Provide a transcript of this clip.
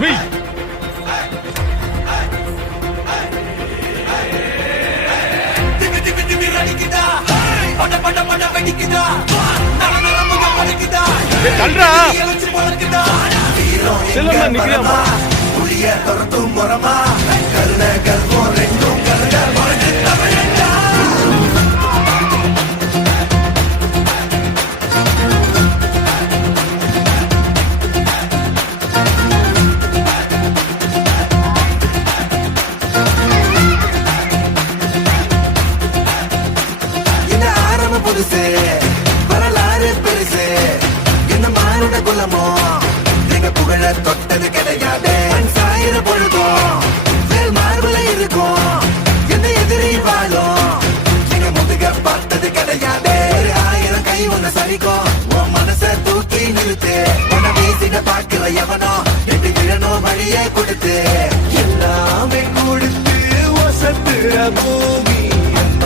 வெய். கல்றா செல்லம்மா நிக்கிறியாமா புளிய துரத்தும் முறமா கருண கர்வம் ரெண்டும் கருண மறைஞ்சு தமிழண்டா இந்த ஆரம்ப புதுசு வரலாறு பெருசு என்ன மானுட குலமோ எங்க புகழ தொட்டது கிடையாது சாயிர பொழுதும் வேல் மார்புல இருக்கும் என்ன எதிரி வாழும் எங்க முதுக பார்த்தது கிடையாது 1000 கை ஒண்ணு சரிக்கும் உன் மனச தூக்கி நிறுத்து உன்னை வீசிட பாக்குற எவனோ எட்டு விழனோ வழியே கொடுத்து எல்லாமே கொடுத்து வசத்துற பூமி என்